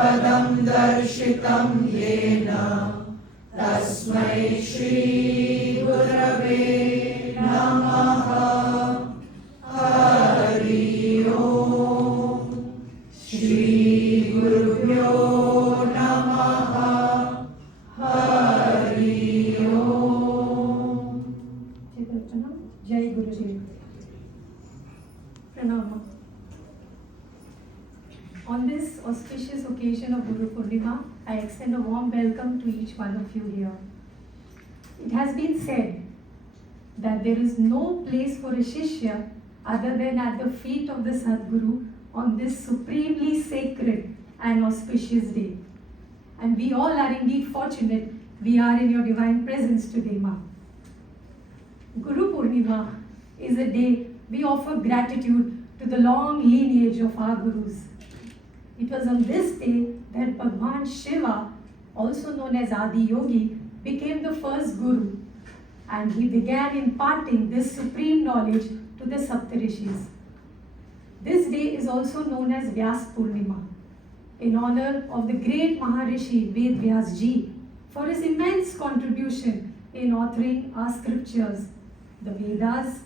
पदं दर्शितं येन तस्मै श्रीगुरवे नमः। हरि ओम्। श्रीगुरुभ्यो नमः। हरि ओम्। जय गुरुजी। Purnima. On this auspicious occasion of Guru Purnima, I extend a warm welcome to each one of you here. It has been said that there is no place for a Shishya other than at the feet of the Sadguru on this supremely sacred and auspicious day. And we all are indeed fortunate we are in your divine presence today, Ma. Guru Purnima is a day we offer gratitude to the long lineage of our Gurus. It was on this day that Bhagwan Shiva, also known as Adi Yogi, became the first Guru, and he began imparting this supreme knowledge to the Saptarishis. This day is also known as Vyas Purnima, in honor of the great Maharishi Ved Vyas Ji for his immense contribution in authoring our scriptures, the Vedas,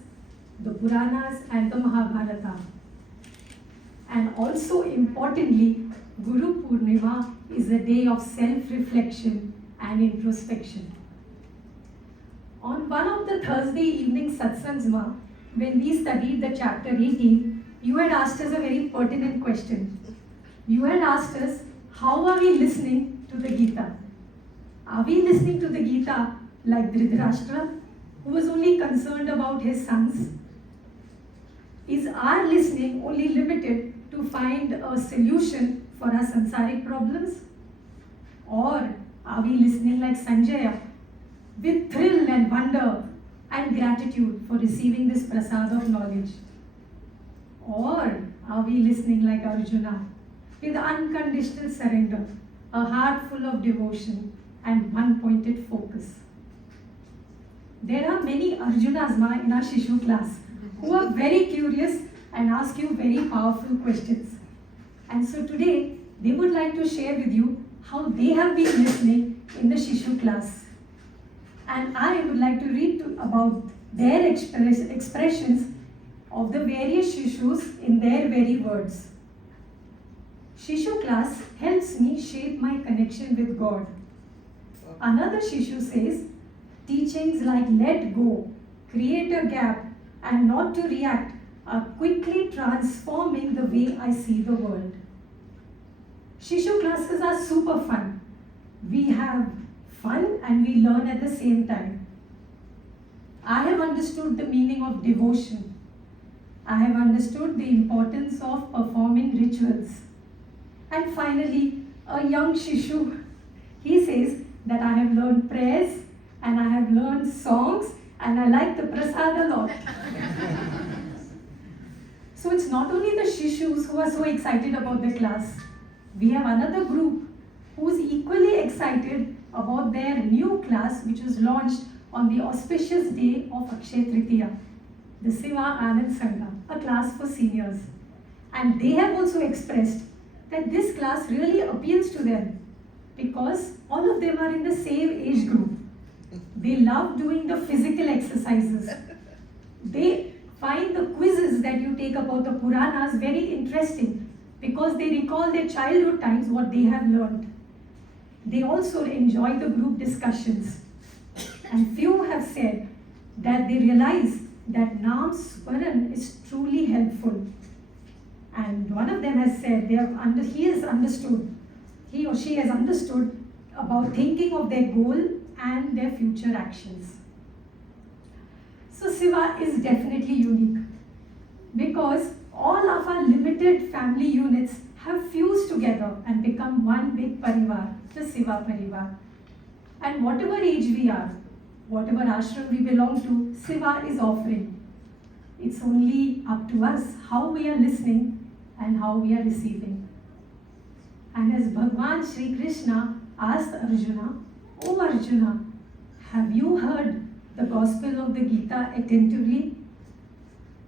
the Puranas and the Mahabharata. And also importantly, Guru Purnima is a day of self-reflection and introspection. On one of the Thursday evening satsangs, Ma, when we studied the chapter 18, you had asked us a very pertinent question. You had asked us, how are we listening to the Gita? Are we listening to the Gita like Dhritarashtra, who was only concerned about his sons? Is our listening only limited to find a solution for our sansaric problems? Or are we listening like Sanjaya with thrill and wonder and gratitude for receiving this prasad of knowledge? Or are we listening like Arjuna with unconditional surrender, a heart full of devotion and one-pointed focus? There are many Arjunas, Ma, in our Shishu class who are very curious and ask you very powerful questions. And so today, they would like to share with you how they have been listening in the Shishu class. And I would like to read about their expressions of the various Shishus in their very words. Shishu class helps me shape my connection with God. Another Shishu says, teachings like let go, create a gap, and not to react are quickly transforming the way I see the world. Shishu classes are super fun. We have fun and we learn at the same time. I have understood the meaning of devotion. I have understood the importance of performing rituals. And finally, a young Shishu, he says that I have learned prayers and I have learned songs and I like the prasad a lot. So it's not only the Shishus who are so excited about the class. We have another group who is equally excited about their new class which was launched on the auspicious day of Akshay Tritiya, the Siva Anand Sangha, a class for seniors. And they have also expressed that this class really appeals to them because all of them are in the same age group. They love doing the physical exercises. They find the quizzes that you take about the Puranas very interesting because they recall their childhood times, what they have learned. They also enjoy the group discussions. And few have said that they realize that Nam Swaran is truly helpful. And one of them has said he or she has understood about thinking of their goal and their future actions. So Siva is definitely unique because all of our limited family units have fused together and become one big parivar, the Siva Parivar. And whatever age we are, whatever ashram we belong to, Siva is offering. It's only up to us how we are listening and how we are receiving. And as Bhagwan Shri Krishna asked Arjuna, "Oh Arjuna, have you heard the gospel of the Gita attentively?"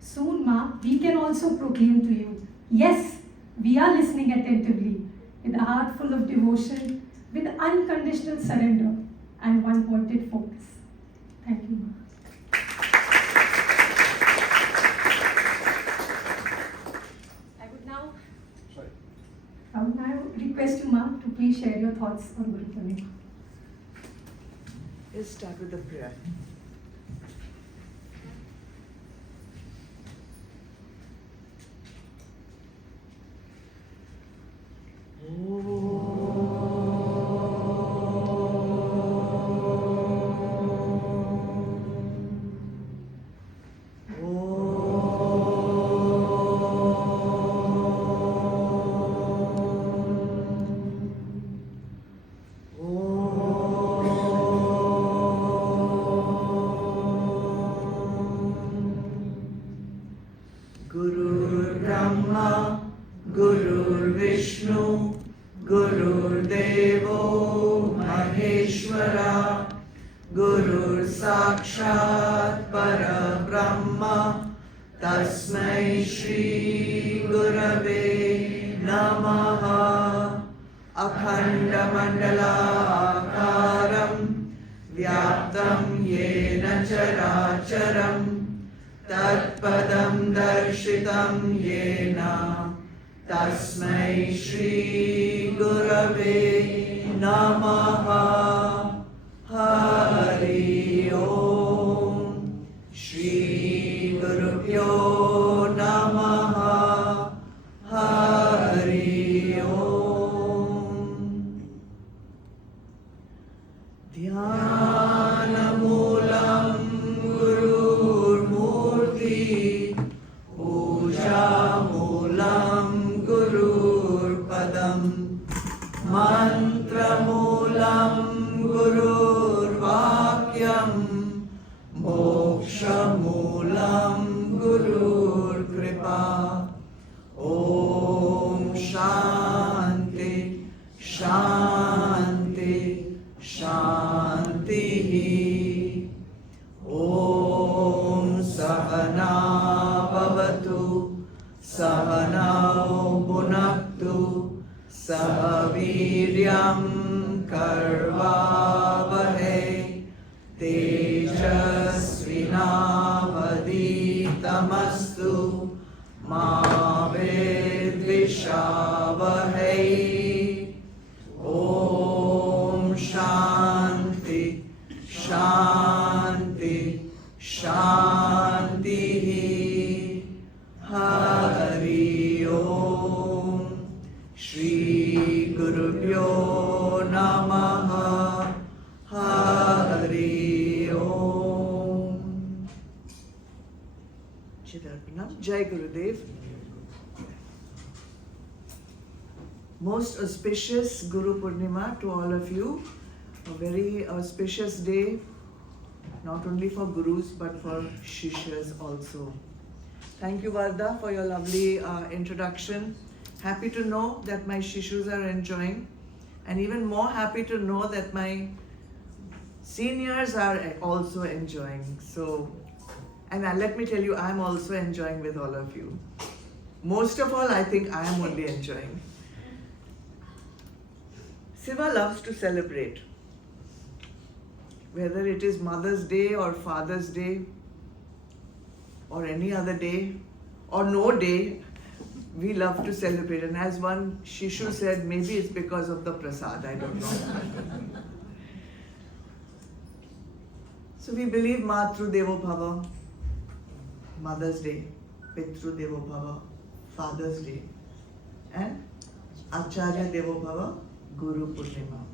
Soon, Ma, we can also proclaim to you, yes, we are listening attentively with heart full of devotion, with unconditional surrender and one pointed focus. Thank you, Ma. I would now request you, Ma, to please share your thoughts on Guru Purnima. Let's start with the prayer. Gurur Brahma, Gurur Vishnu, Gurur Devo Maheshwara, Gurur Sakshat Parabrahma, Tasmai Shri Gurave Namaha. Akhanda Mandala Akaram, Vyaptam Yena Characharam, Tatpadam Darshitam Yena, Tasmai Shri Gurave Namaha. Hari Om. Shri Gurubhyo Namaha. Hari Om. Dhyanamoolam Gurur Murti, Pujamulam Gurur Padam, Mantramulam Gurur Vakyam, Mokshamulam Gurur Kripa. Om Shanti, Shanti, Shanti. Om Sahana Bhavatu, Sahanao Bhunaktu, Sahaviryam Karvavahe, Tejasvinavaditamastu, Ma Vidvishavahe. Om Shanti, Shanti, Shanti. Hari Om. Shri Gurubhyo Namaha. Hari Om. Chidarpanam. Jai Gurudev. Most auspicious Guru Purnima to all of you. A very auspicious day, not only for Gurus but for Shishyas also. Thank you, Varda, for your lovely introduction. Happy to know that my Shishus are enjoying, and even more happy to know that my seniors are also enjoying. So, and let me tell you, I'm also enjoying with all of you. Most of all, I think I am only enjoying. Siva loves to celebrate. Whether it is Mother's Day or Father's Day or any other day or no day, we love to celebrate. And as one Shishu said, maybe it's because of the prasad, I don't know. So we believe Matru Devo Bhava, Mother's Day, Pitru Devo Bhava, Father's Day, and Acharya Devo Bhava, Guru Purnima.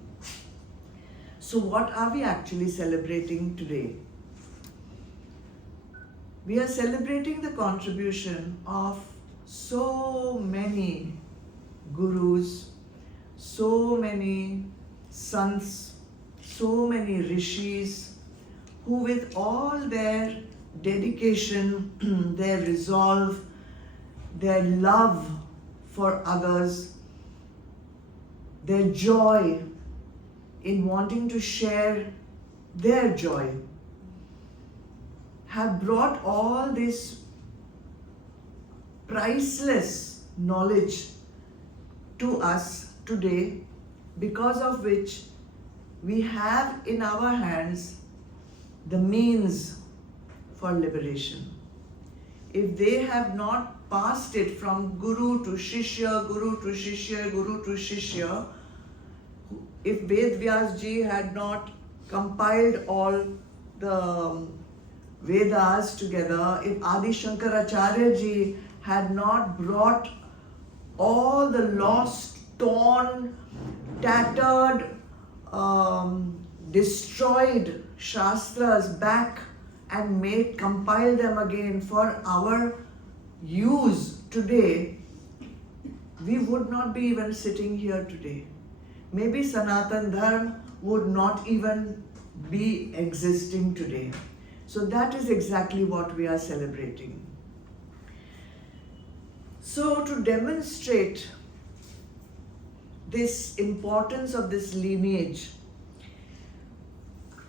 So what are we actually celebrating today? We are celebrating the contribution of so many gurus, so many sants, so many rishis, who with all their dedication, their resolve, their love for others, their joy in wanting to share their joy, have brought all this priceless knowledge to us today, because of which we have in our hands the means for liberation. If they have not passed it from Guru to Shishya, Guru to Shishya, Guru to Shishya, if Ved Vyas ji had not compiled all the Vedas together, if Adi Shankaracharya ji had not brought all the lost, torn, tattered, destroyed Shastras back and compile them again for our use today, we would not be even sitting here today. Maybe Sanatan Dharma would not even be existing today. So that is exactly what we are celebrating. So to demonstrate this importance of this lineage,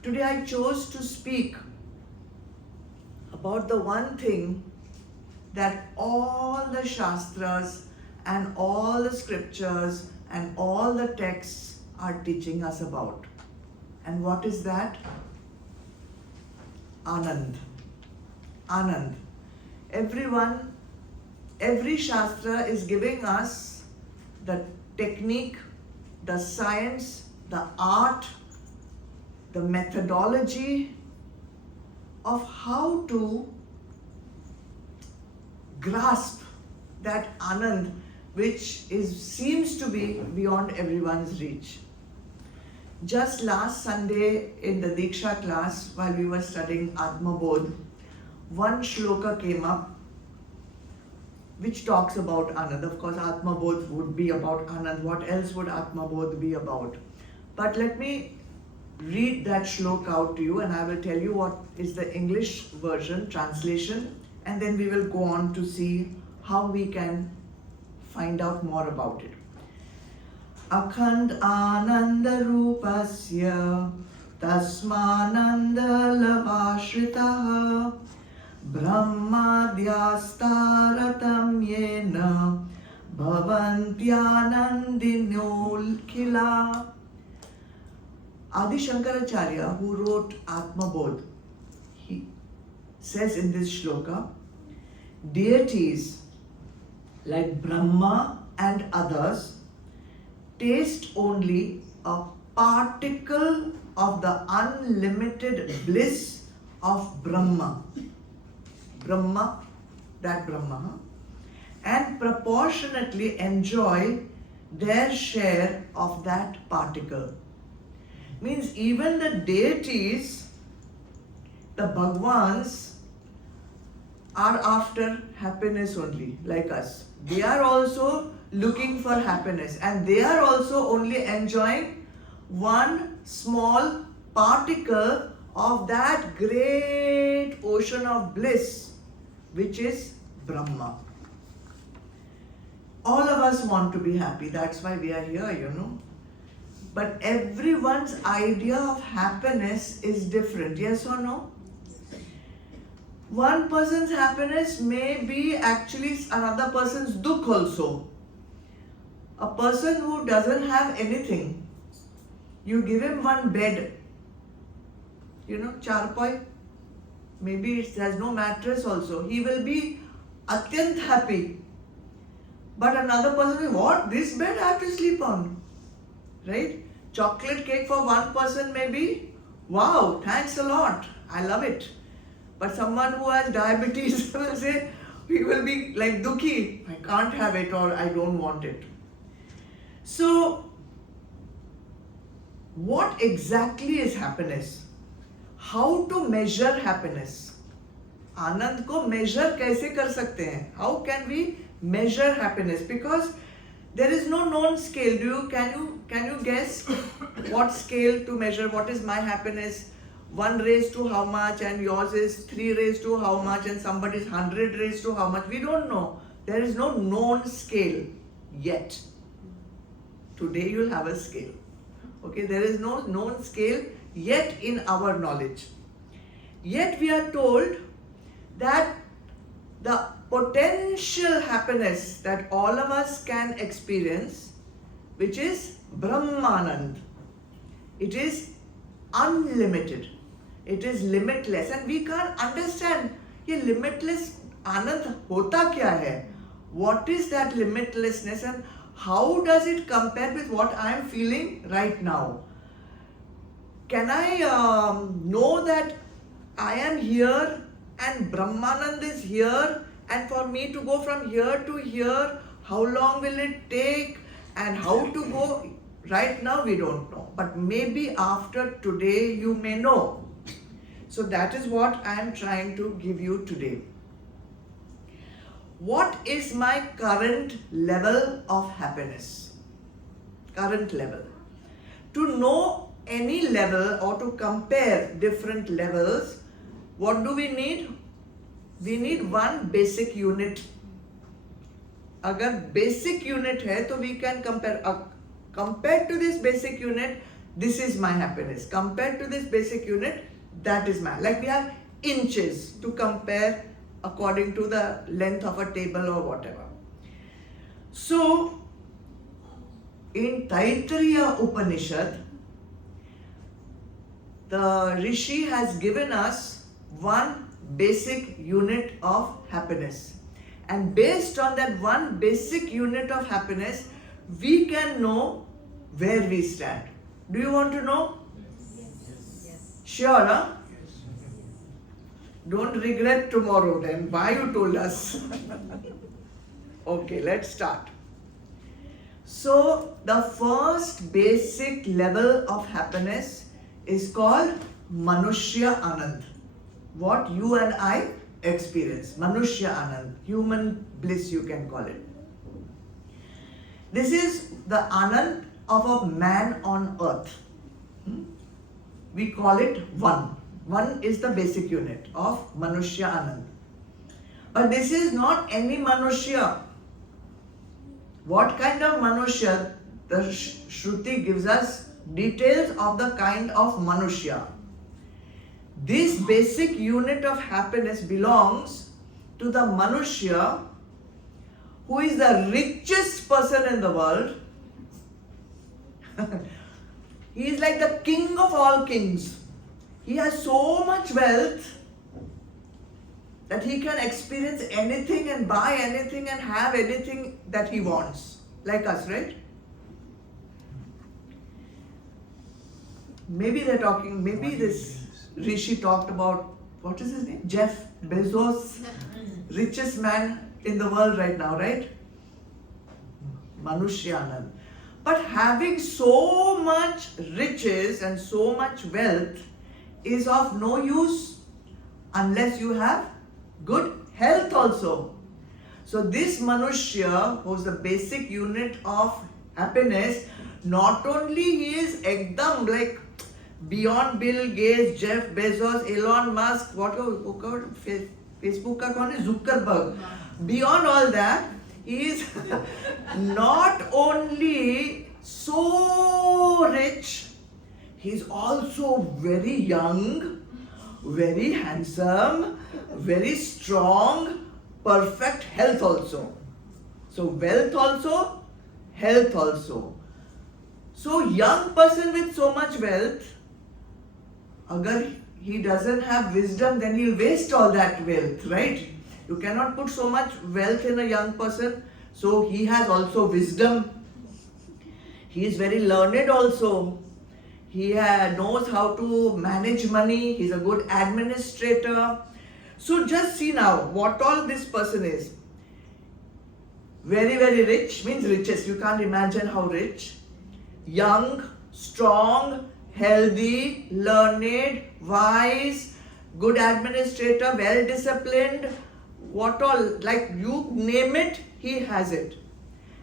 today I chose to speak about the one thing that all the Shastras and all the scriptures and all the texts are teaching us about. And what is that? Anand. Anand. Every Shastra is giving us the technique, the science, the art, the methodology of how to grasp that Anand which seems to be beyond everyone's reach. Just last Sunday in the Diksha class, while we were studying Atma Bodh, one shloka came up which talks about Anand. Of course, Atma Bodh would be about Anand. What else would Atma Bodh be about? But let me read that shloka out to you, and I will tell you what is the English version, translation, and then we will go on to see how we can find out more about it. Akhand Ananda Rupasya Tasmananda Lavashritaha Brahmadyastaratam Yena Bhavantyanandinol Khila. Adi Shankaracharya, who wrote Atma Bodh, he says in this shloka, deities like Brahma and others taste only a particle of the unlimited bliss of Brahma. Brahma, that Brahma, and proportionately enjoy their share of that particle. Means even the deities, the Bhagwans, are after happiness only, like us. They are also looking for happiness, and they are also only enjoying one small particle of that great ocean of bliss, which is Brahma. All of us want to be happy, that's why we are here, you know. But everyone's idea of happiness is different, yes or no? One person's happiness may be actually another person's dukh also. A person who doesn't have anything, you give him one bed, you know, charpai, maybe it has no mattress also, he will be atyant happy. But another person will, what, this bed I have to sleep on, right? Chocolate cake for one person may be, wow, thanks a lot, I love it. But someone who has diabetes will say, he will be like dukhi, I can't have it or I don't want it. So, what exactly is happiness? How to measure happiness? आनंद को measure कैसे कर सकते हैं? How can we measure happiness? Because there is no known scale. Can you guess what scale to measure? What is my happiness? 1 raised to how much, and yours is 3 raised to how much, and somebody's 100 raised to how much? We don't know. There is no known scale yet. Today you'll have a scale. Okay, there is no known scale yet in our knowledge. Yet we are told that the potential happiness that all of us can experience which is Brahmanand. It is unlimited. It is limitless. And we can't understand ये limitless आनंद होता क्या है? What is that limitlessness and how does it compare with what I am feeling right now? Can I know that I am here and Brahmanand is here, and for me to go from here to here, how long will it take and how to go? Right now we don't know, but maybe after today you may know. So that is what I am trying to give you today. What is my current level of happiness? Current level. To know any level or to compare different levels, what do we need? We need one basic unit. अगर basic unit है तो we can compare. Compared to this basic unit, this is my happiness. Compared to this basic unit, that is my. Like we have inches to compare according to the length of a table or whatever. So, in Taittiriya Upanishad, the Rishi has given us one basic unit of happiness. And based on that one basic unit of happiness, we can know where we stand. Do you want to know? Yes. Sure, huh? Don't regret tomorrow then. Why you told us? Okay, let's start. So, the first basic level of happiness is called Manushya Anand. What you and I experience. Manushya Anand. Human bliss you can call it. This is the Anand of a man on earth. We call it one. One is the basic unit of Manushya Anand. But this is not any Manushya. What kind of Manushya? The Shruti gives us details of the kind of Manushya. This basic unit of happiness belongs to the Manushya who is the richest person in the world. He is like the king of all kings. He has so much wealth that he can experience anything and buy anything and have anything that he wants. Like us, right? Maybe they're talking, maybe this Rishi talked about, what is his name? Jeff Bezos, richest man in the world right now, right? Manushyanand. But having so much riches and so much wealth is of no use unless you have good health also. So this Manushya, who's the basic unit of happiness, not only he is ekdam like beyond Bill Gates, Jeff Bezos, Elon Musk, Facebook ka kaun hai? Zuckerberg. Beyond all that, he is not only so rich, he is also very young, very handsome, very strong, perfect health also. So wealth also, health also. So young person with so much wealth, agar he doesn't have wisdom, then he'll waste all that wealth, right? You cannot put so much wealth in a young person. So he has also wisdom. He is very learned also. He knows how to manage money. He's a good administrator. So just see now what all this person is. Very, very rich, means richest. You can't imagine how rich. Young, strong, healthy, learned, wise, good administrator, well disciplined. What all, like you name it, he has it.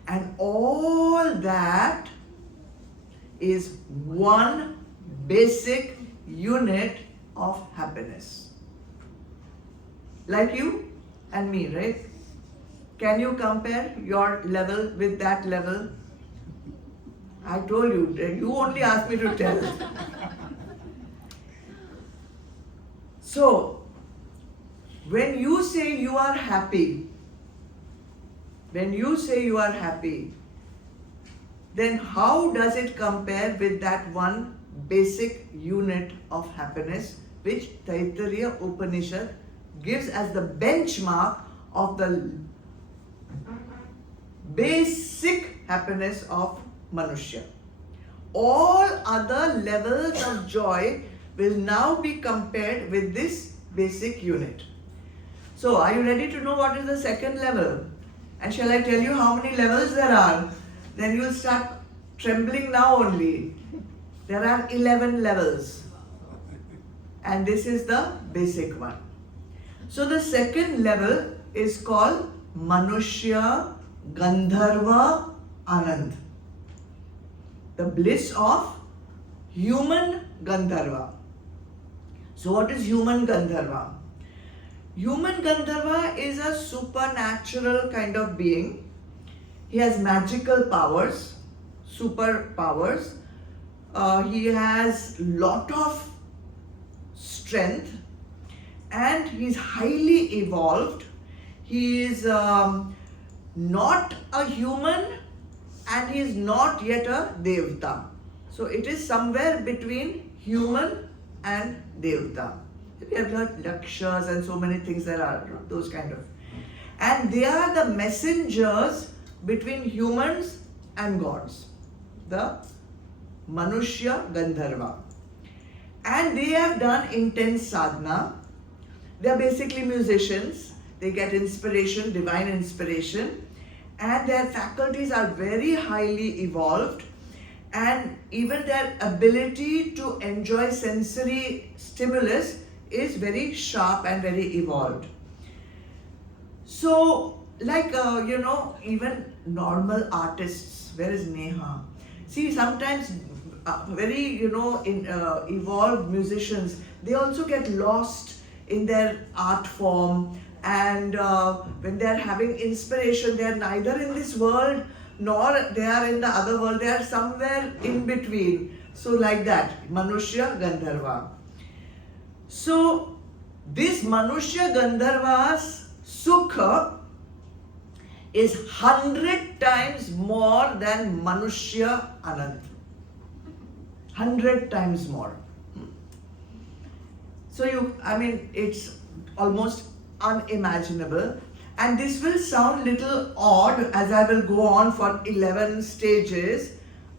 And all that is one basic unit of happiness. Like you and me, right? Can you compare your level with that level? I told you, you only asked me to tell. So, when you say you are happy, then how does it compare with that one basic unit of happiness which Taittiriya Upanishad gives as the benchmark of the basic happiness of Manushya? All other levels of joy will now be compared with this basic unit. So, are you ready to know what is the second level? And shall I tell you how many levels there are? Then you will start trembling now only. There are 11 levels. And this is the basic one. So, the second level is called Manushya Gandharva Anand. The bliss of human Gandharva. So what is human Gandharva? Human Gandharva is a supernatural kind of being. He has magical powers, superpowers. He has lot of strength and he's highly evolved. He is not a human and he is not yet a Devta. So it is somewhere between human and Devta. We have heard lakshas and so many things there are, those kind of. And they are the messengers between humans and gods. The Manushya Gandharva. And they have done intense sadhana. They are basically musicians. They get inspiration, divine inspiration. And their faculties are very highly evolved. And even their ability to enjoy sensory stimulus is very sharp and very evolved. So, like, even normal artists, where is Neha? See, sometimes very, evolved musicians, they also get lost in their art form. And when they are having inspiration, they are neither in this world nor they are in the other world. They are somewhere in between. So like that, Manushya Gandharva. So this Manushya Gandharva's Sukha is 100 times more than Manushya Anand. 100 times more. So it's almost unimaginable. And this will sound little odd as I will go on for 11 stages,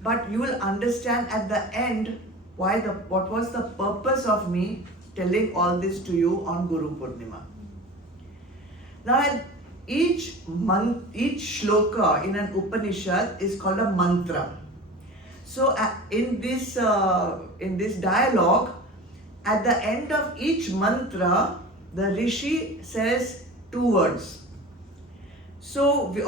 but you will understand at the end what was the purpose of me telling all this to you on Guru Purnima. Now, each shloka in an Upanishad is called a mantra. So, in this dialogue, at the end of each mantra, the Rishi says 2 words. So we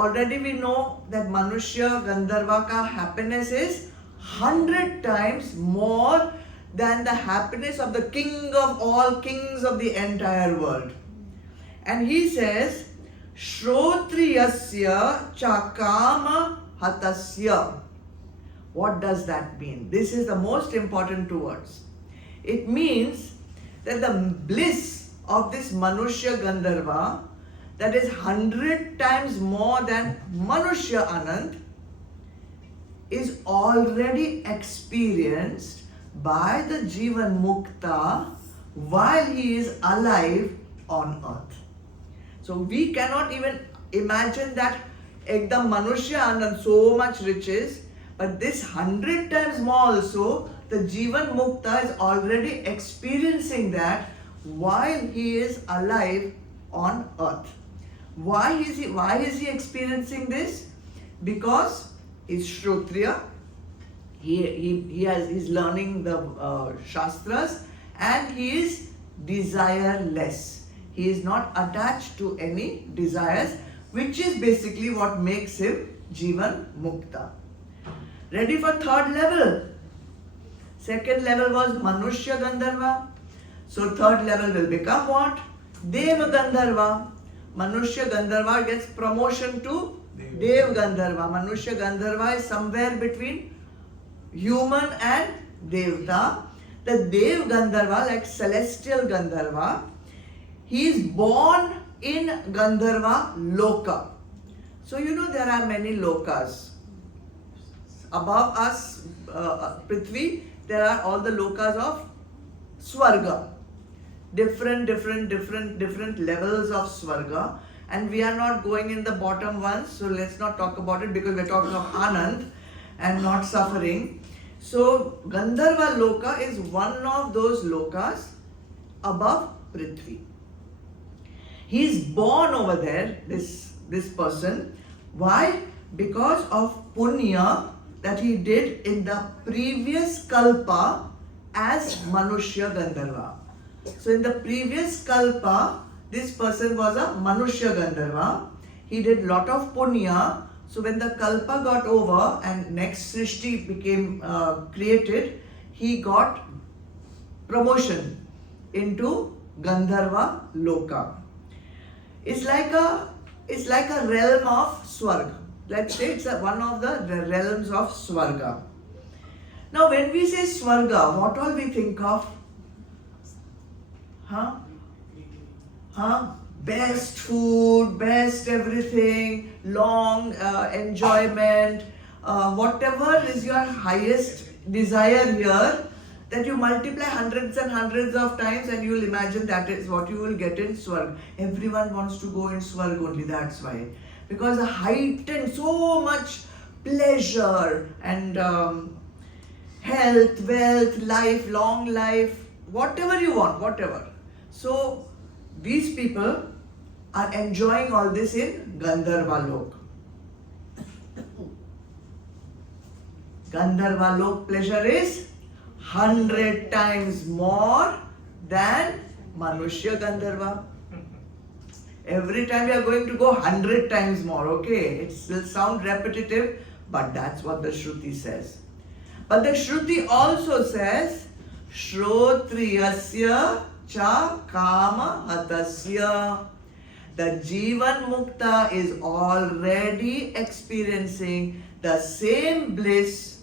know that Manushya Gandharva ka happiness is 100 times more than the happiness of the king of all kings of the entire world. And he says, Shrotriyasya Chakama Hatasya. What does that mean? This is the most important 2 words. It means that the bliss of this Manushya Gandharva, that is 100 times more than Manushya Anand, is already experienced by the Jivan Mukta while he is alive on earth. So we cannot even imagine that Ekdam Manushya Anand, so much riches, but this 100 times more also, the Jivan Mukta is already experiencing that while he is alive on earth. Why is he experiencing this? Because he's Shrotriya, he's learning the Shastras, and he is desireless. He is not attached to any desires, which is basically what makes him Jivan Mukta. Ready for 3rd level? 2nd level was Manushya Gandharva. So 3rd level will become what? Deva Gandharva. Manushya Gandharva gets promotion to Dev Gandharva. Manushya Gandharva is somewhere between human and Devta. The Dev Gandharva, like celestial Gandharva, he is born in Gandharva Loka. So there are many lokas. above us, Prithvi, there are all the lokas of Swarga. Different levels of Swarga. And we are not going in the bottom ones, so let's not talk about it because we're talking of Anand and not suffering. So Gandharva Loka is one of those lokas above Prithvi. He is born over there, this person. Why? Because of punya that he did in the previous kalpa as Manushya Gandharva. So in the previous kalpa, this person was a Manushya Gandharva. He did lot of punya. So when the kalpa got over and next Srishti became created, he got promotion into Gandharva Loka. It's like a realm of Swarga. Let's say it's one of the realms of Swarga. Now when we say Swarga, what all we think of? Best food, best everything, long enjoyment, whatever is your highest desire here, that you multiply hundreds and hundreds of times and you will imagine that is what you will get in Swarg. Everyone wants to go in Swarg only, that's why. Because a heightened, so much pleasure and health, wealth, life, long life, whatever you want, whatever. So these people are enjoying all this in Gandharva Lok. Gandharva Lok pleasure is 100 times more than Manushya Gandharva. Every time you are going to go 100 times more, okay? It will sound repetitive, but that's what the Shruti says. But the Shruti also says, Shrotriyasya cha kama hatasya. The Jivan Mukta is already experiencing the same bliss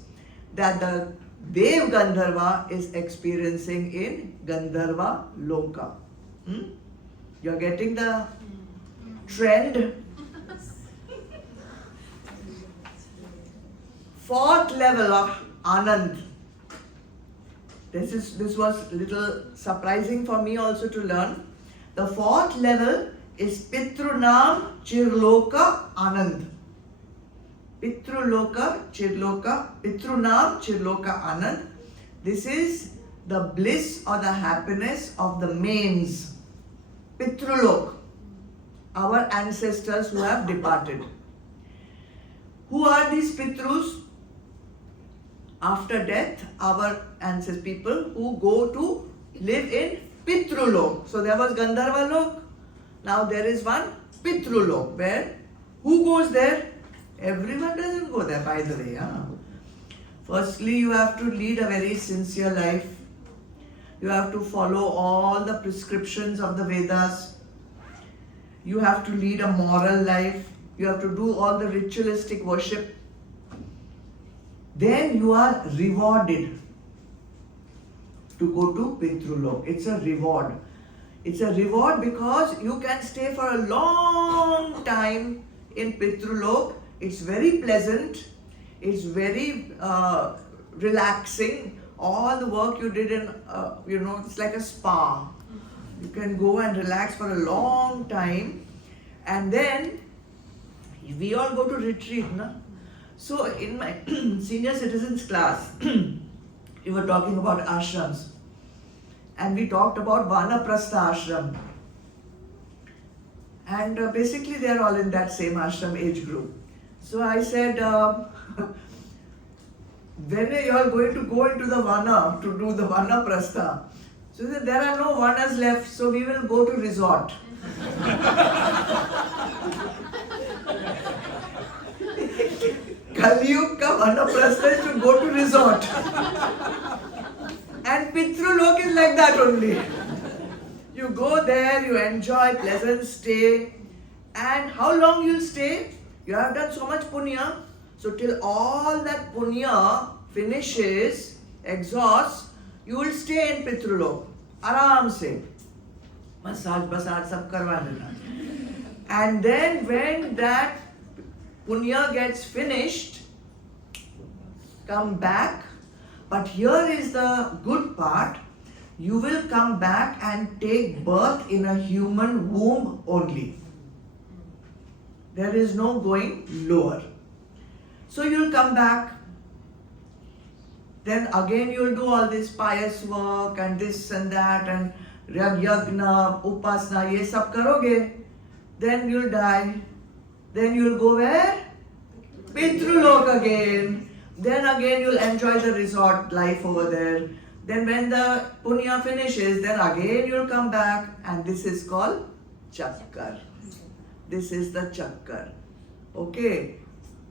that the Dev Gandharva is experiencing in Gandharva Loka. You're getting the trend? Fourth level of Anand. This was little surprising for me also to learn. The fourth level is Pitrunam Chirloka Anand. Pitruloka Chirloka, Pitrunam Chirloka Anand. This is the bliss or the happiness of the mains. Pitrulok, our ancestors who have departed. Who are these Pitrus? After death, our ancestors, people who go to live in Pitrulok. So there was Gandharva Lok. Now there is one Pitrulok where who goes there? Everyone doesn't go there, by the way. Firstly, you have to lead a very sincere life. You have to follow all the prescriptions of the Vedas. You have to lead a moral life. You have to do all the ritualistic worship. Then you are rewarded to go to Pitrulok. It's a reward. It's a reward because you can stay for a long time in Pitrulok. It's very pleasant. It's very relaxing. All the work you did in, it's like a spa. You can go and relax for a long time. And then we all go to retreat, na? So in my senior citizens class, we were talking about ashrams. And we talked about Vanaprastha ashram. And basically they are all in that same ashram age group. So I said, when are you all going to go into the Vana to do the Vanaprastha? So he said, there are no Vanas left, so we will go to resort. Kaliyug ka Vanaprastha is to go to resort. And Pitrulok is like that only. You go there, you enjoy pleasant stay. And how long you'll stay? You have done so much punya. So till all that punya finishes, exhausts, you will stay in Pitrulok. Aram se. Massage, sab karwa lena. And then when that punya gets finished, come back. But here is the good part. You will come back and take birth in a human womb only. There is no going lower. So you'll come back. Then again you'll do all this pious work and this and that and yagna, upasana, ye sab karoge. Then you'll die. Then you'll go where? Pitrulok again. Then again you'll enjoy the resort life over there. Then when the punya finishes, then again you'll come back, and this is called chakkar. This is the chakkar. Okay.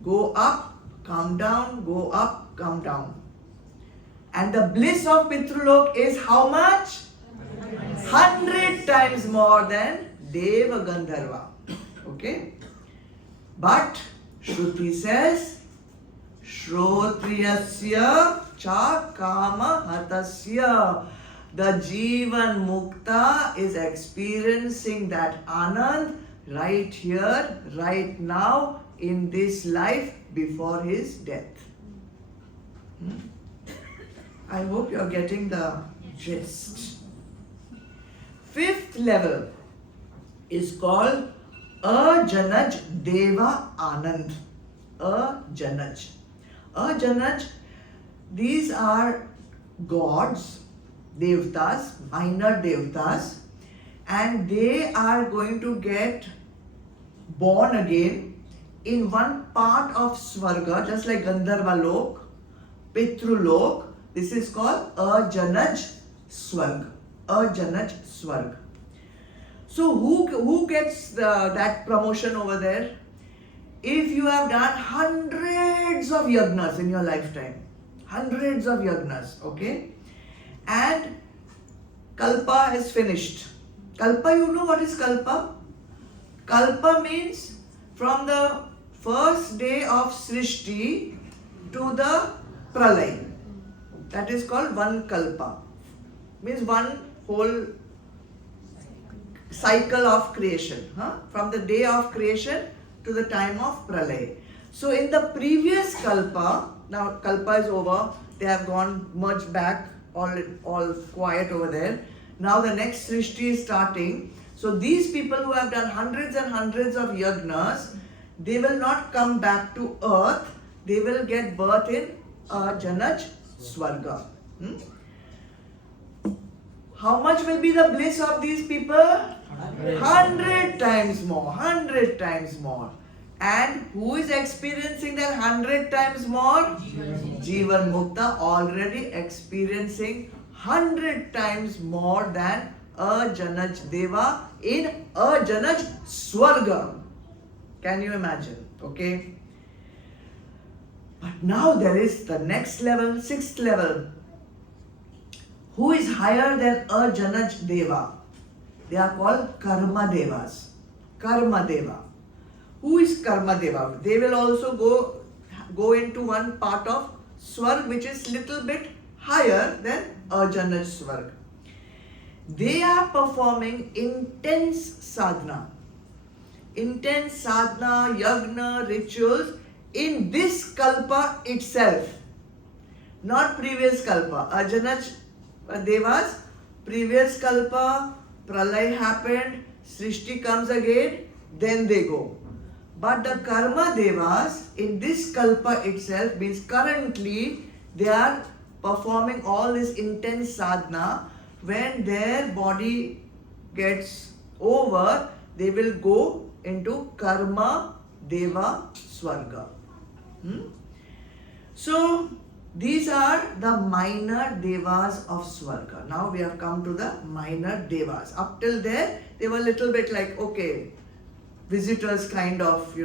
Go up, come down, go up, come down. And the bliss of Pitrulok is how much? 100 times more than Deva Gandharva. Okay. But Shruti says, Shrotriyasya cha kama hatasya. The Jivan Mukta is experiencing that Anand right here, right now, in this life before his death. I hope you are getting the gist. Fifth level is called Ajanaj Deva Anand. Ajanaj. Ajanaj, these are gods, devtas, minor devtas, and they are going to get born again in one part of Swarga, just like Gandharva Lok, Pitrulok. This is called Ajanaj Swarg. Ajanaj Swarg. So who gets that promotion over there? If you have done hundreds of yagnas in your lifetime, hundreds of yagnas, okay, and kalpa is finished. Kalpa, you know what is kalpa? Kalpa means from the first day of Srishti to the pralay. That is called one kalpa. Means one whole cycle of creation. From the day of creation to the time of pralay. So in the previous kalpa, now kalpa is over, they have gone merged back, all quiet over there. Now the next Srishti is starting. So these people who have done hundreds and hundreds of yagnas, they will not come back to earth, they will get birth in Janaj Swarga. How much will be the bliss of these people? 100 times more, 100 times more. And who is experiencing that 100 times more? Jivan Mukta, already experiencing 100 times more than Ajanaj Deva in Ajanaj Swarga. Can you imagine? Okay. But now there is the next level, sixth level. Who is higher than Ajanaj Deva? They are called Karma Devas. Karma Deva. Who is Karma Deva? They will also go into one part of Swarg which is little bit higher than Ajanaj Swarg. They are performing intense sadhana. Intense sadhana, yagna, rituals in this kalpa itself. Not previous kalpa. Ajanaj Devas, previous kalpa, pralay happened, Srishti comes again, then they go. But the Karma Devas in this kalpa itself means currently they are performing all this intense sadhana. When their body gets over, they will go into Karma Deva Swarga. So these are the minor devas of Swarga. Now we have come to the minor devas. Up till there, they were a little bit like, okay, visitors kind of,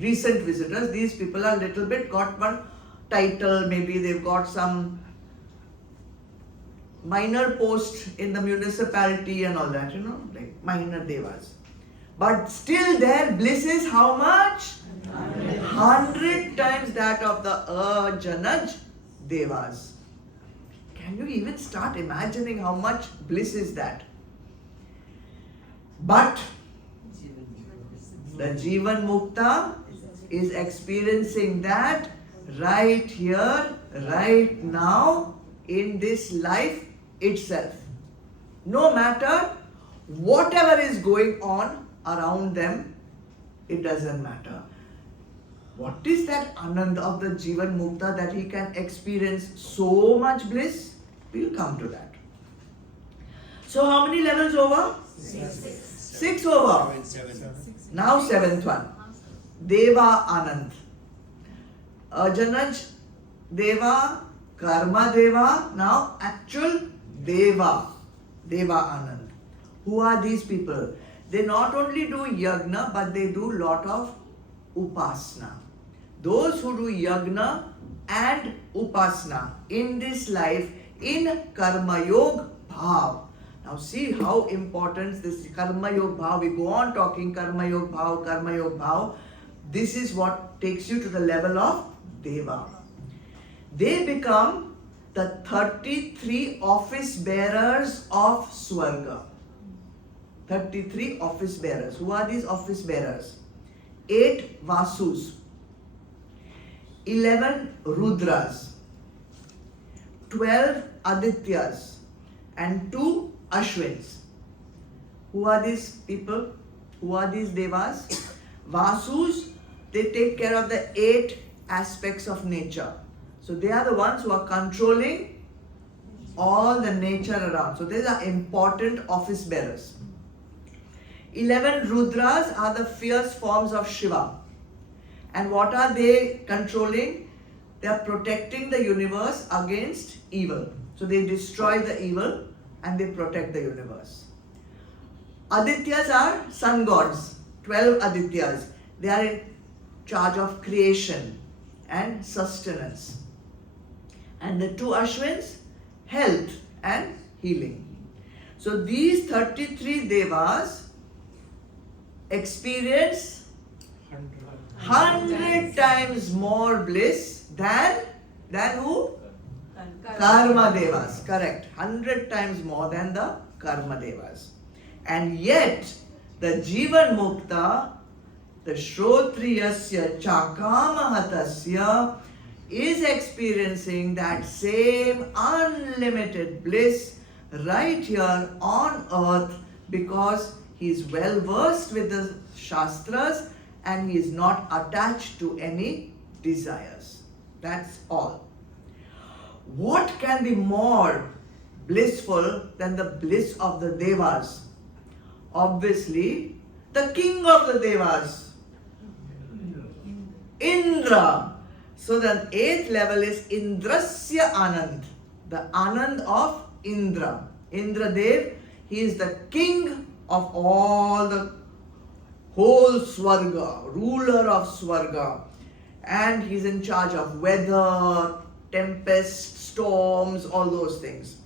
recent visitors. These people are little bit got one title, maybe they've got some minor post in the municipality and all that, like minor devas. But still their bliss is how much? 100 times that of the Ajanaj Devas. Can you even start imagining how much bliss is that? But the Jivan Mukta is experiencing that right here, right now in this life itself. No matter whatever is going on around them, it doesn't matter. What is that Anand of the Jivan Mukta that he can experience so much bliss? We'll come to that. So how many levels over? 6 over. Now 7th one. Deva Anand. Ajanaj Deva, Karma Deva, now actual Deva. Deva Anand. Who are these people? They not only do yagna, but they do lot of upasana. Those who do yagna and upasana in this life in Karma Yoga Bhav. Now see how important this Karma Yoga Bhav, we go on talking Karma Yoga Bhav, Karma Yoga Bhav. This is what takes you to the level of Deva. They become the 33 office bearers of Swarga. 33 office bearers. Who are these office bearers? 8 Vasus, 11 Rudras, 12 Adityas, and 2 Ashwins. Who are these people? Who are these Devas? Vasus, they take care of the 8 aspects of nature. So they are the ones who are controlling all the nature around. So these are important office bearers. 11 Rudras are the fierce forms of Shiva. And what are they controlling? They are protecting the universe against evil. So they destroy the evil and they protect the universe. Adityas are sun gods. 12 Adityas. They are in charge of creation and sustenance. And the 2 Ashwins, health and healing. So these 33 Devas experience 100 times more bliss than who? Karma Devas. Correct. 100 times more than the Karma Devas. And yet the Jivan Mukta, the Shrotriyasya Chakamahatasya, is experiencing that same unlimited bliss right here on earth because he is well versed with the Shastras and he is not attached to any desires. That's all. What can be more blissful than the bliss of the Devas? Obviously, the king of the Devas, Indra. So the 8th level is Indrasya Anand, the Anand of Indra. Indra Dev, he is the king of all the whole Swarga, ruler of Swarga. And he's in charge of weather, tempest, storms, all those things.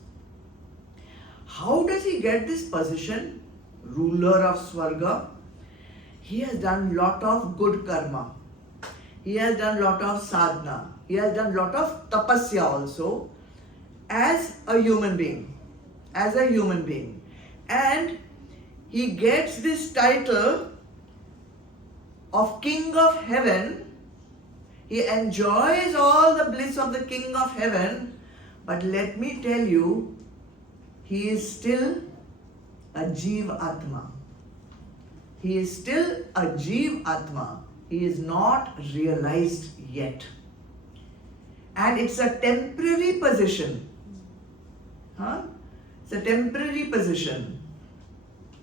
How does he get this position? Ruler of Swarga. He has done lot of good karma. He has done lot of sadhana. He has done lot of tapasya also as a human being. As a human being. And he gets this title of King of Heaven. He enjoys all the bliss of the King of Heaven. But let me tell you, he is still a Jeev Atma. He is still a Jeev Atma. He is not realized yet. And it's a temporary position. It's a temporary position.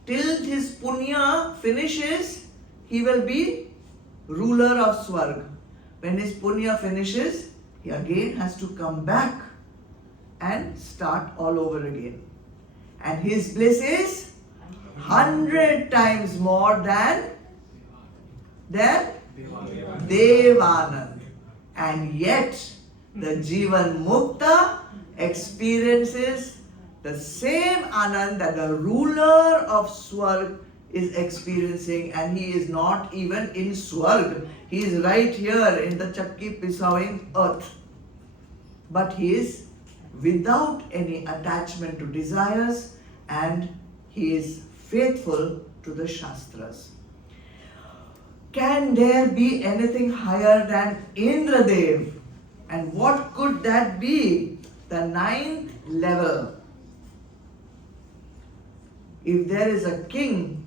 Till his punya finishes, he will be ruler of Swarg. When his punya finishes, he again has to come back and start all over again. And his bliss is 100 times more than Devanand. And yet the Jivan Mukta experiences the same Anand that the ruler of Swarg is experiencing, and he is not even in Swarg. He is right here in the Chakki Pisawing earth. But he is without any attachment to desires and he is faithful to the Shastras. Can there be anything higher than Indradev? And what could that be? The ninth level. If there is a king,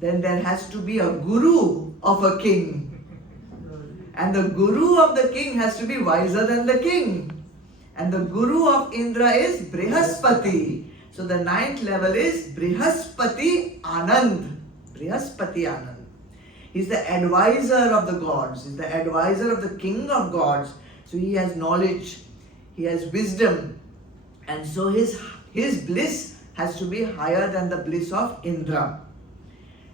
then there has to be a guru of a king. And the guru of the king has to be wiser than the king. And the guru of Indra is Brihaspati. So the ninth level is Brihaspati Anand. Brihaspati Anand. He's the advisor of the gods. He's the advisor of the king of gods. So he has knowledge. He has wisdom. And so his bliss has to be higher than the bliss of Indra.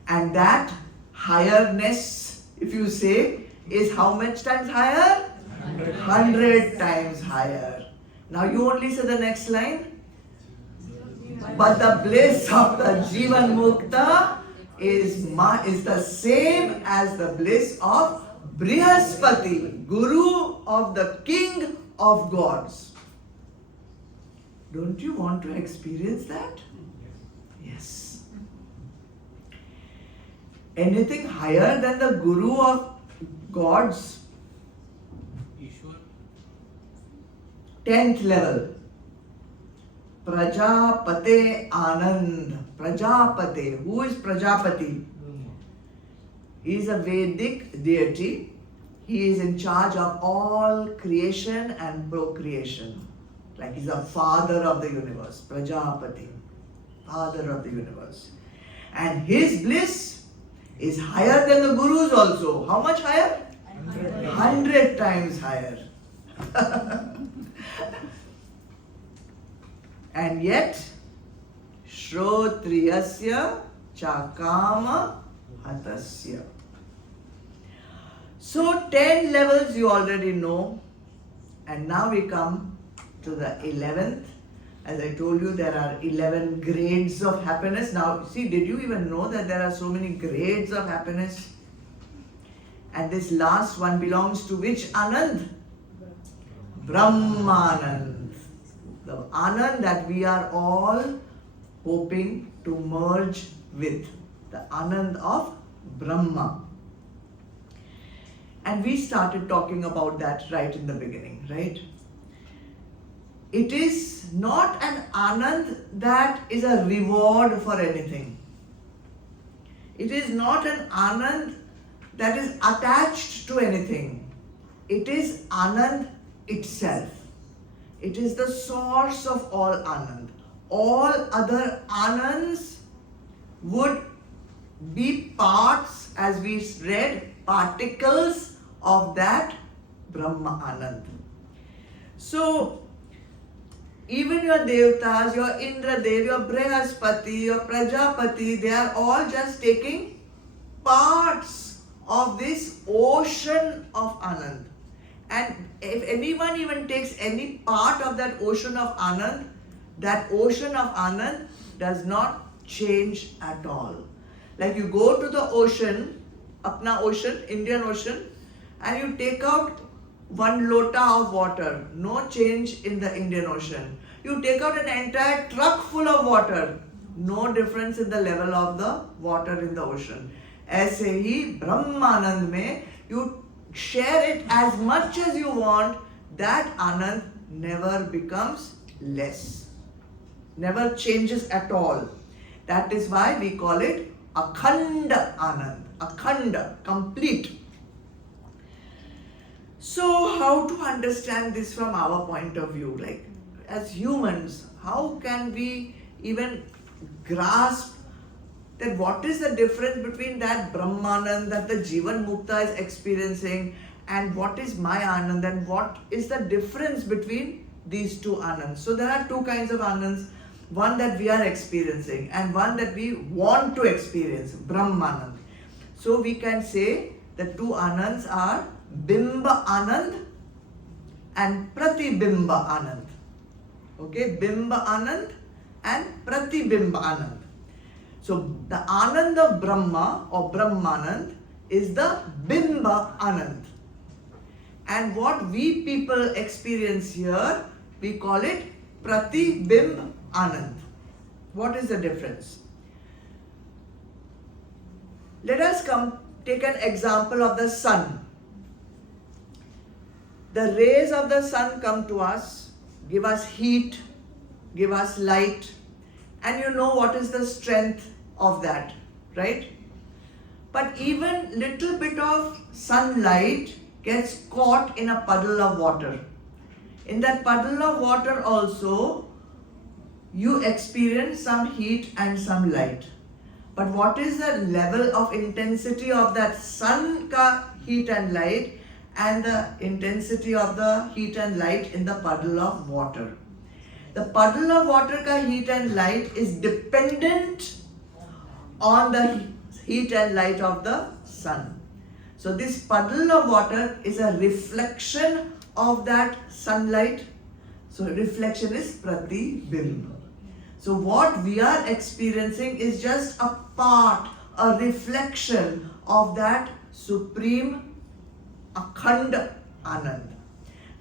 And that highness, if you say, is how much times higher? 100 times higher. Now you only say the next line. But the bliss of the Jivan Mukta is the same as the bliss of Brihaspati, Guru of the King of Gods. Don't you want to experience that? Yes. Anything higher than the Guru of Gods? 10th level. Prajapate Anand. Prajapate. Who is Prajapati? He is a Vedic deity. He is in charge of all creation and procreation. Like he's the father of the universe. Prajapati. Father of the universe. And his bliss is higher than the Guru's also. How much higher? 100 times higher. And yet, Shrotriyasya Chakama Hatasya. So 10 levels you already know. And now we come to the 11th. As I told you, there are 11 grades of happiness. Now, see, did you even know that there are so many grades of happiness? And this last one belongs to which Anand? Brahmanand. The Anand that we are all hoping to merge with. The Anand of Brahma. And we started talking about that right in the beginning, right? It is not an Anand that is a reward for anything. It is not an Anand that is attached to anything. It is Anand itself. It is the source of all Anand. All other Anands would be parts, as we read, particles of that Brahma Anand. So, even your Devtas, your Indra Dev, your Brihaspati, your Prajapati, they are all just taking parts of this ocean of Anand. And if anyone even takes any part of that ocean of Anand, that ocean of Anand does not change at all. Like you go to the ocean, Apna ocean, Indian Ocean, and you take out one lota of water, no change in the Indian Ocean. You take out an entire truck full of water, no difference in the level of the water in the ocean. ऐसे ही Brahmanand में you share it as much as you want, that Anand never becomes less, never changes at all. That is why we call it Akhanda Anand, Akhanda, complete. So how to understand this from our point of view? Like as humans, how can we even grasp that what is the difference between that Brahmanand that the Jivan Mukta is experiencing and what is my Anand, and what is the difference between these two Anands? So there are two kinds of Anands, one that we are experiencing and one that we want to experience, Brahmanand. So we can say the two Anands are Bimba Anand and Pratibimba Anand. Okay, Bimba Anand and Pratibimba Anand. So the Anand of Brahma or Brahmanand is the Bimba Anand. And what we people experience here, we call it Pratibimb Anand. What is the difference? Let us take an example of the sun. The rays of the sun come to us, give us heat, give us light, and you know what is the strength of that, right? But even little bit of sunlight gets caught in a puddle of water. In that puddle of water also, you experience some heat and some light. But what is the level of intensity of that sun ka heat and light and the intensity of the heat and light in the puddle of water? The puddle of water ka heat and light is dependent on the heat and light of the sun. So this puddle of water is a reflection of that sunlight. So reflection is pratibimb. So what we are experiencing is just a part, a reflection of that supreme Akhand Anand.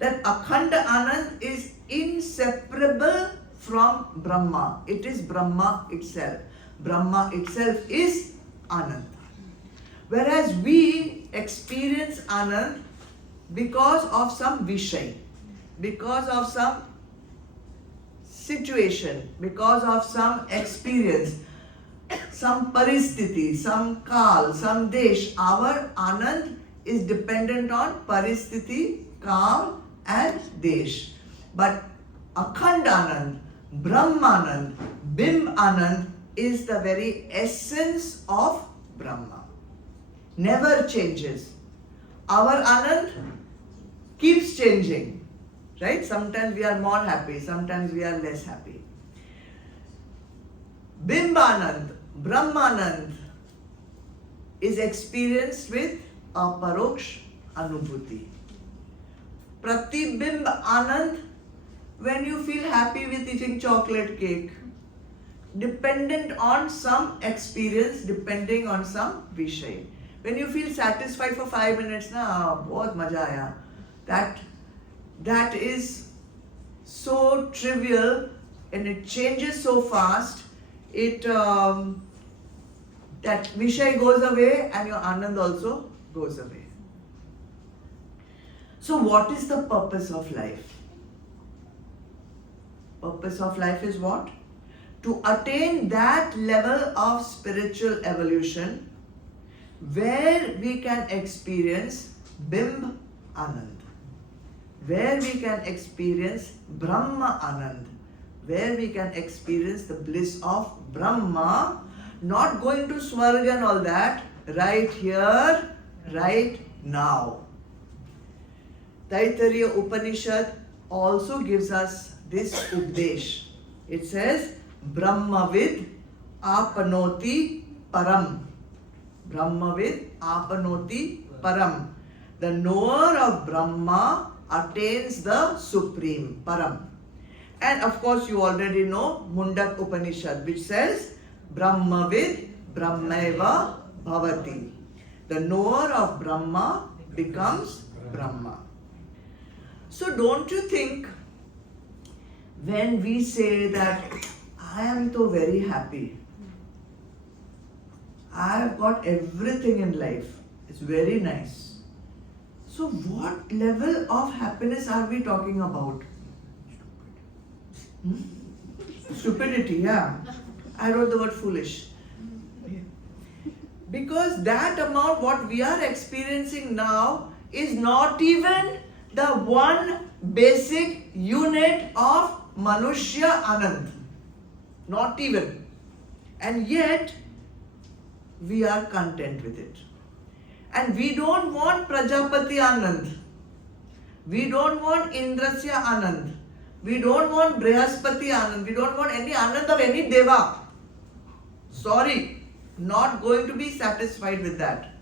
That Akhand Anand is inseparable from Brahma. It is Brahma itself. Brahma itself is Anand. Whereas we experience Anand because of some Vishay, because of some situation, because of some experience, some paristhiti, some kal, some desh. Our Anand is dependent on paristhiti, kal and desh. But Akhand Anand, Brahmanand, Bimb Anand is the very essence of Brahma. Never changes. Our Anand keeps changing. Right? Sometimes we are more happy, sometimes we are less happy. Bimbanand, Brahmanand is experienced with a paroksh anubhuti. Pratibimb Anand, when you feel happy with eating chocolate cake, dependent on some experience, depending on some vishay. When you feel satisfied for 5 minutes, na, bahut maja aaya. That is so trivial and it changes so fast. That Vishay goes away and your Anand also goes away. So what is the purpose of life? Purpose of life is what? To attain that level of spiritual evolution where we can experience Bimb Anand, where we can experience Brahma Anand, where we can experience the bliss of Brahma, not going to Swarga and all that, right here, right now. Taittiriya Upanishad also gives us this Updesh. It says, Brahmavid apanoti param. Brahmavid apanoti param. The knower of Brahma attains the supreme, param. And of course you already know Mundak Upanishad, which says Brahmavid Brahmeva Bhavati. The knower of Brahma becomes Brahma. So don't you think when we say that I am so very happy, I have got everything in life, it's very nice. So what level of happiness are we talking about? Stupidity, yeah. I wrote the word foolish. Because that amount, what we are experiencing now, is not even the one basic unit of Manushya Anand. Not even. And yet, we are content with it. And we don't want Prajapati Anand. We don't want Indrasya Anand. We don't want Brihaspati Anand. We don't want any Anand of any Deva. Sorry, not going to be satisfied with that.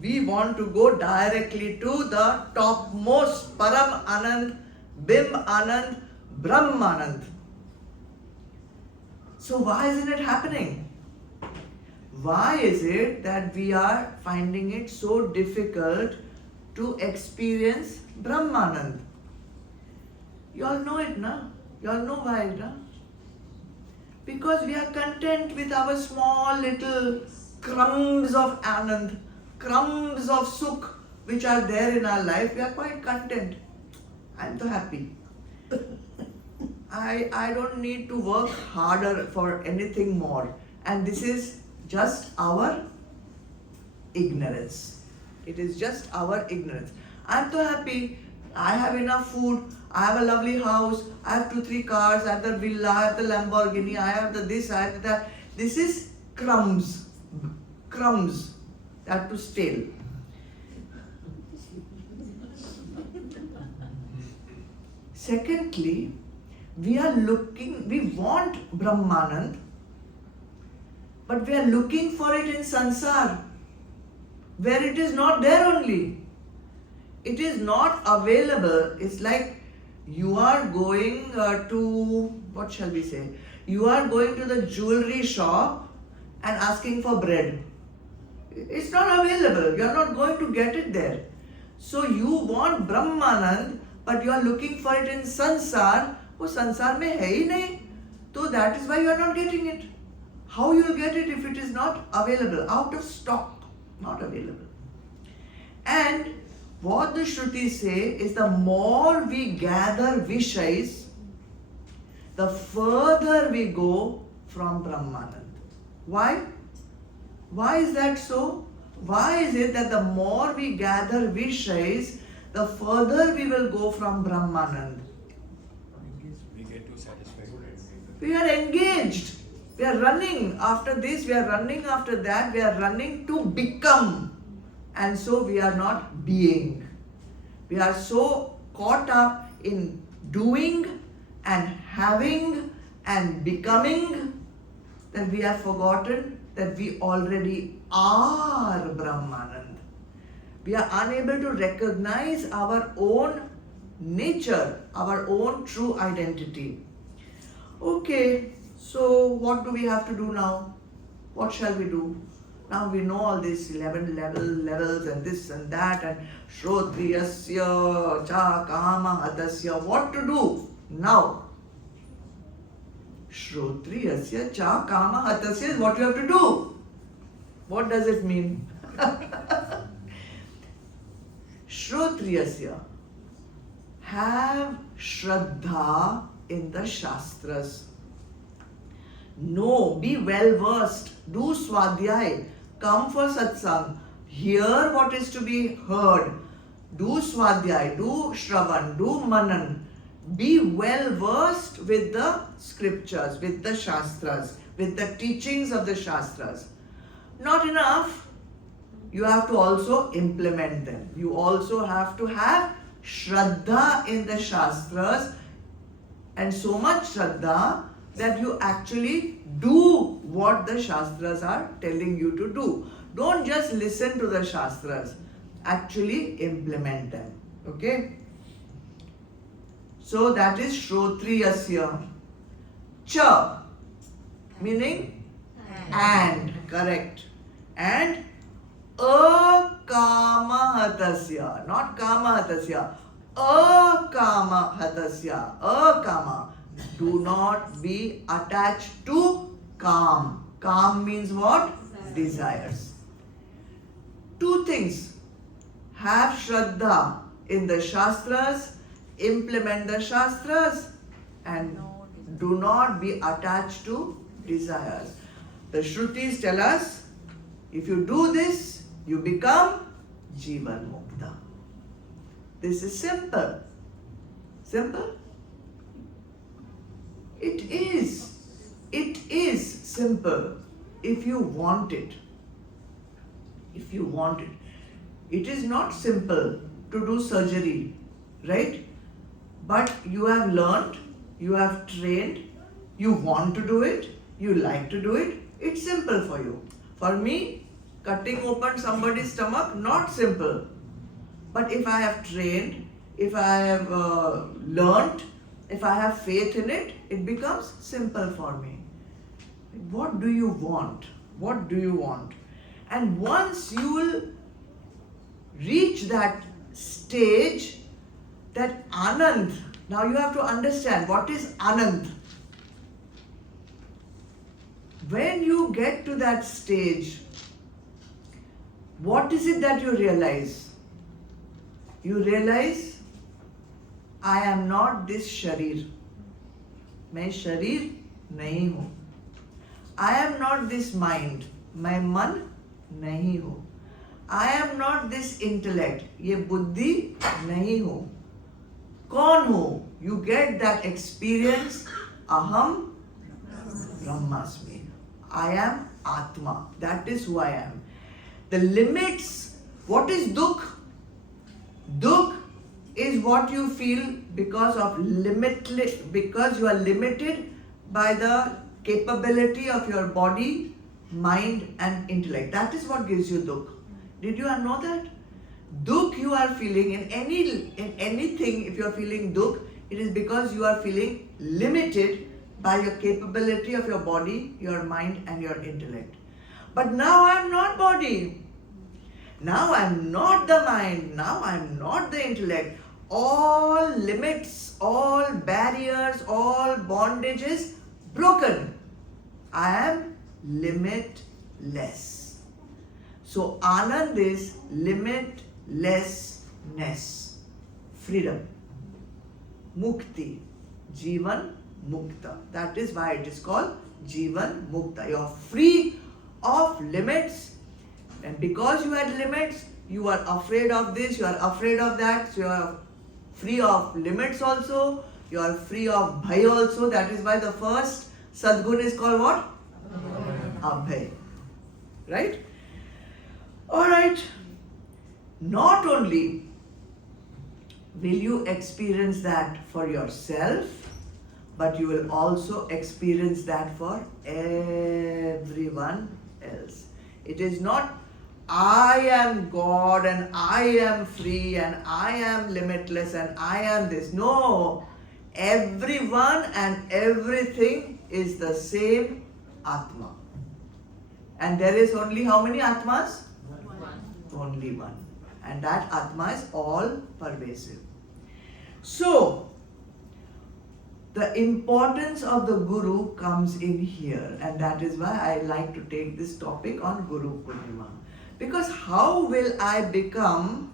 We want to go directly to the topmost Param Anand, Bimb Anand, Brahmanand. So why isn't it happening? Why is it that we are finding it so difficult to experience Brahmanand? You all know it, na? You all know why, na? Because we are content with our small little crumbs of Anand, crumbs of Sukh which are there in our life. We are quite content. I'm so happy. I don't need to work harder for anything more. And this is just our ignorance. It is just our ignorance. I'm so happy. I have enough food. I have a lovely house. I have 2-3 cars. I have the villa. I have the Lamborghini. I have the this. I have that. This is crumbs. Crumbs that to stale. Secondly, we want Brahmanand, but we are looking for it in sansar, where it is not there only. It is not available. It's like you are going to, what shall we say? You are going to the jewelry shop and asking for bread. It's not available. You are not going to get it there. So you want Brahmanand, but you are looking for it in sansar. वो संसार में है ही नहीं, तो that is why you are not getting it. How you will get it if it is not available, out of stock, not available. And what the Shrutis say is the more we gather Vishais, the further we go from Brahmanand. Why? Why is that so? Why is it that the more we gather Vishais, the further we will go from Brahmanand? We get too satisfied. We are engaged. We are running after this, we are running after that, we are running to become. And so we are not being. We are so caught up in doing and having and becoming that we have forgotten that we already are Brahmanand. We are unable to recognize our own nature, our own true identity. Okay, so what do we have to do now? What shall we do? Now we know all these 11 levels and this and that and Shrotriyasya, Cha Kama Hatasya. What to do now? Shrotriyasya, Cha Kama Hatasya is what you have to do. What does it mean? Shrotriyasya, have Shraddha in the Shastras. Know, be well versed, do Swadhyay, come for Satsang, hear what is to be heard, do Swadhyay, do Shravan, do Manan, be well versed with the scriptures, with the Shastras, with the teachings of the Shastras. Not enough, you have to also implement them. You also have to have Shraddha in the Shastras, and so much Shraddha that you actually do what the Shastras are telling you to do. Don't just listen to the Shastras, actually implement them. Okay? So that is Shrotriyasya. Cha, meaning and, correct. And Akamahatasya, not Kamahatasya. Akamahatasya, akama. Do not be attached to kam. Kam means what? Desires. Two things. Have Shraddha in the Shastras, implement the Shastras, and do not be attached to desires. The Shrutis tell us, if you do this, you become Jivan Mukta. This is simple. Simple? It is. It is simple if you want it. If you want it. It is not simple to do surgery, right? But you have learned, you have trained, you want to do it, you like to do it, it's simple for you. For me, cutting open somebody's stomach, not simple. But if I have trained, if I have learnt, if I have faith in it, it becomes simple for me. What do you want? What do you want? And once you will reach that stage, that Anand, now you have to understand what is Anand. When you get to that stage, what is it that you realize? You realize I am not this sharir. मैं शरीर नहीं हूँ. I am not this mind. मैं मन नहीं हूँ. I am not this intellect. ये बुद्धि नहीं हूँ. कौन हूँ? You get that experience. Aham Brahmasmi. I am Atma. That is who I am. The limits. What is dukh? Dukh is what you feel because you are limited by the capability of your body, mind and intellect. That is what gives you dukh. Did you know that? Dukh you are feeling in anything. If you are feeling dukh, it is because you are feeling limited by your capability of your body, your mind and your intellect. But now I am not body. Now I am not the mind. Now I am not the intellect. All limits, all barriers, all bondages broken. I am limitless. So Anand is limitlessness, freedom, mukti, Jivan Mukta. That is why it is called Jivan Mukta. You are free of limits, and because you had limits, you are afraid of this, you are afraid of that, so you are free of limits also, you are free of bhai also. That is why the first Sadgun is called what? Abhay. Right? Alright. Not only will you experience that for yourself, but you will also experience that for everyone else. It is not I am God and I am free and I am limitless and I am this. No. Everyone and everything is the same Atma. And there is only how many Atmas? Only one. And that Atma is all pervasive. So, the importance of the Guru comes in here, and that is why I like to take this topic on Guru Purnima. Because how will I become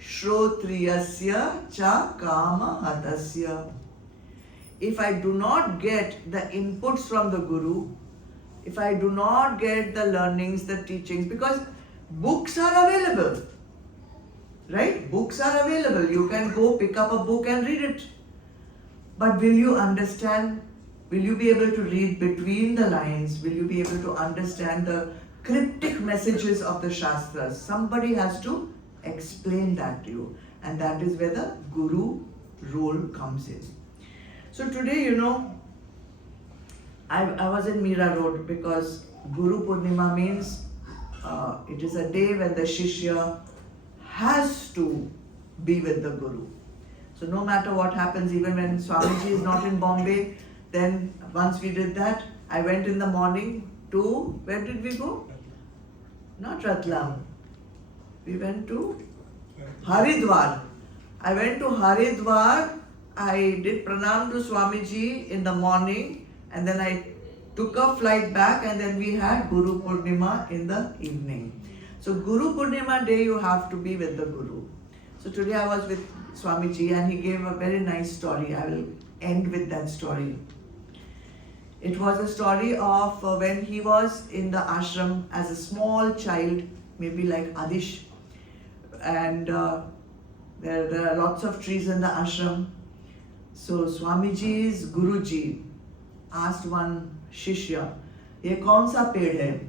Shrotriyasya cha Kama Hatasya? If I do not get the inputs from the Guru, if I do not get the learnings, the teachings, because books are available, right? Books are available. You can go pick up a book and read it. But will you understand? Will you be able to read between the lines? Will you be able to understand the cryptic messages of the Shastras? Somebody has to explain that to you. And that is where the Guru role comes in. So today, I was in Meera Road because Guru Purnima means it is a day when the Shishya has to be with the Guru. So no matter what happens, even when Swamiji is not in Bombay, then once we did that, I went in the morning to, where did we go? Not Ratlam. We went to Haridwar. I went to Haridwar. I did pranam to Swamiji in the morning, and then I took a flight back, and then we had Guru Purnima in the evening. So Guru Purnima day you have to be with the Guru. So today I was with Swamiji and he gave a very nice story. I will end with that story. It was a story of when he was in the ashram as a small child, maybe like Adish, and there are lots of trees in the ashram. So Swamiji's Guruji asked one Shishya, "Ye kaun sa ped hai?"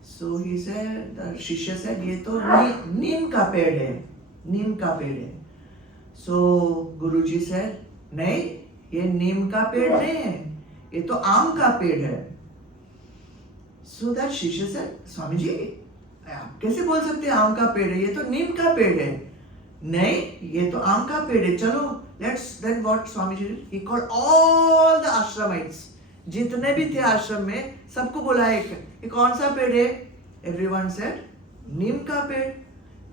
So he said, the Shishya said, "Ye to neem ka ped hai, neem ka ped hai." So Guruji said, "Nahi, ye neem ka ped nahi hai, ye to aam ka ped hai." So that Shishya said, "Swamiji, आप कैसे बोल सकते हैं आम का पेड़ है, ये तो नीम का पेड़ है." "नहीं, ये तो आम का पेड़ है, चलो." Then what Swamiji did? He called all the ashramites. जितने भी थे आश्रम में सबको बुलाया, ये कौन सा पेड़ है? Everyone said, नीम का पेड़,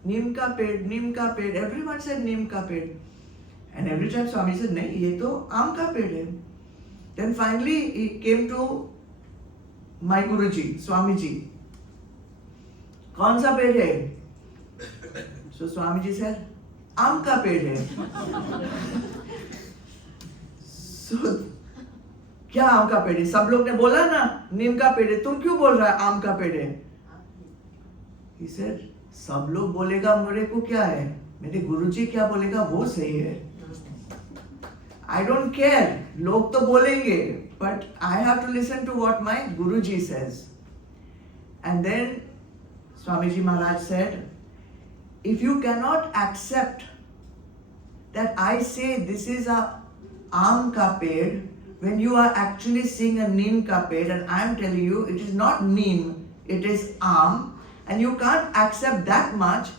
नीम का पेड़, नीम का पेड़. Everyone said नीम का पेड़. And every time Swami said, नहीं, ये तो आम का पेड़ है. Then finally he came to my Guruji, Swamiji. कौन सा पेड़ है? So Swamiji said, आम का पेड़ है. So, क्या आम का पेड़ है? सब लोग ने बोला ना नीम का पेड़ है, तुम क्यों बोल रहा है आम का पेड़ है? He said, सब लोग बोलेगा मेरे को क्या है, मेरे गुरुजी क्या बोलेगा वो सही है. I don't care, लोग तो बोलेंगे, but I have to listen to what my Guruji says. And then Swamiji Maharaj said, if you cannot accept that I say this is a aam ka ped, when you are actually seeing a neem ka ped, and I am telling you it is not neem, it is aam, and you can't accept that much,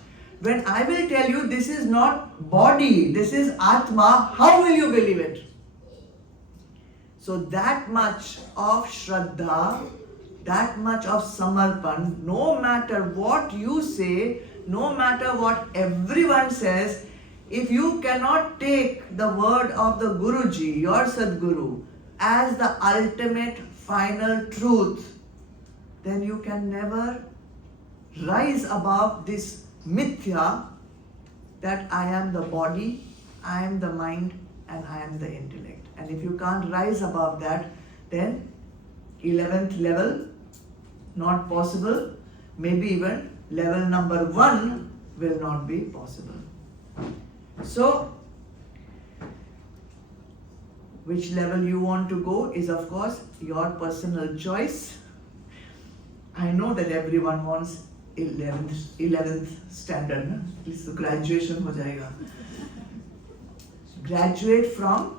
when I will tell you this is not body, this is Atma, how will you believe it? So that much of Shraddha, that much of Samarpan, no matter what you say, no matter what everyone says, if you cannot take the word of the Guruji, your Sadguru, as the ultimate final truth, then you can never rise above this mithya that I am the body, I am the mind, and I am the intellect. And if you can't rise above that, then 11th level, not possible. Maybe even level number 1 will not be possible. So, which level you want to go is of course your personal choice. I know that everyone wants 11th standard, na? At least the graduation ho jayega. Graduate from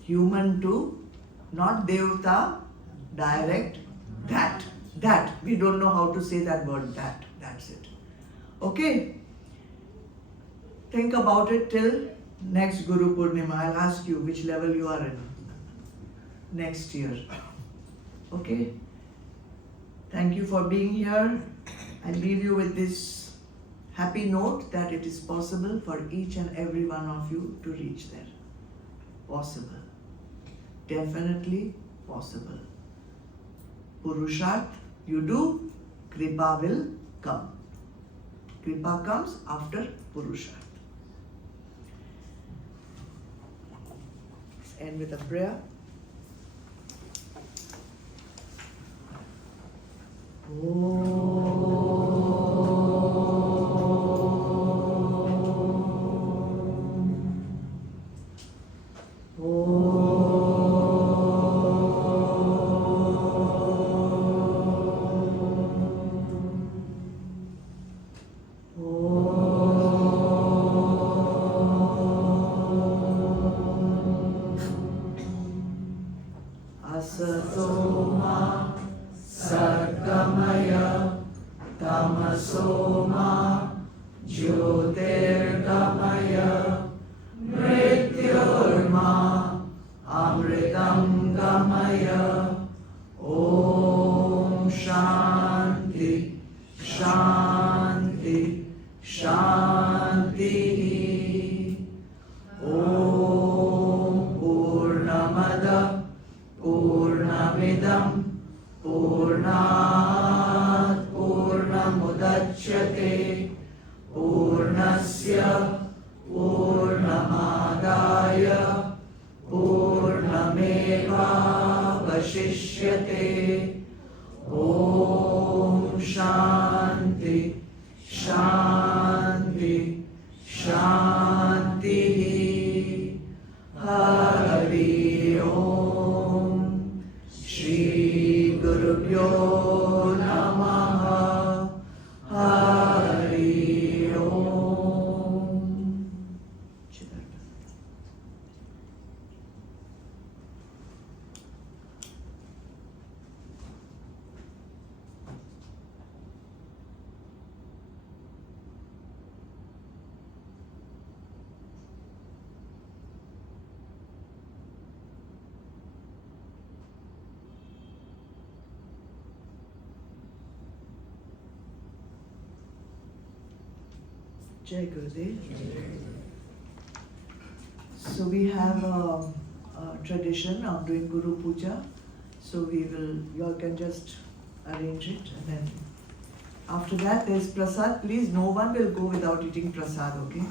human to not devta, direct, that. We don't know how to say that word, that's it. Okay? Think about it till next Guru Purnima. I'll ask you which level you are in next year. Okay? Thank you for being here. I leave you with this happy note that it is possible for each and every one of you to reach there. Possible. Definitely possible. Purusharth, you do, Kripa will come. Kripa comes after Purusharth. Let's end with a prayer. Asatoma Sargamaya Tamasoma Jyotirgamaya Mrityurma Amritam Gamaya Om Shanti Shanti Shanti Om Purnamada Purnamidam Purnat Purnamudachyate Purnasya Purnamadaya Purnameva Vashishyate Om Shanti Shanti Shanti Hari Om Shri Gurubhyo Namaha Hari Om. Jai Gurudev. So we have a tradition of doing Guru Puja. So you all can just arrange it and then After that, there's prasad. Please, no one will go without eating prasad, okay?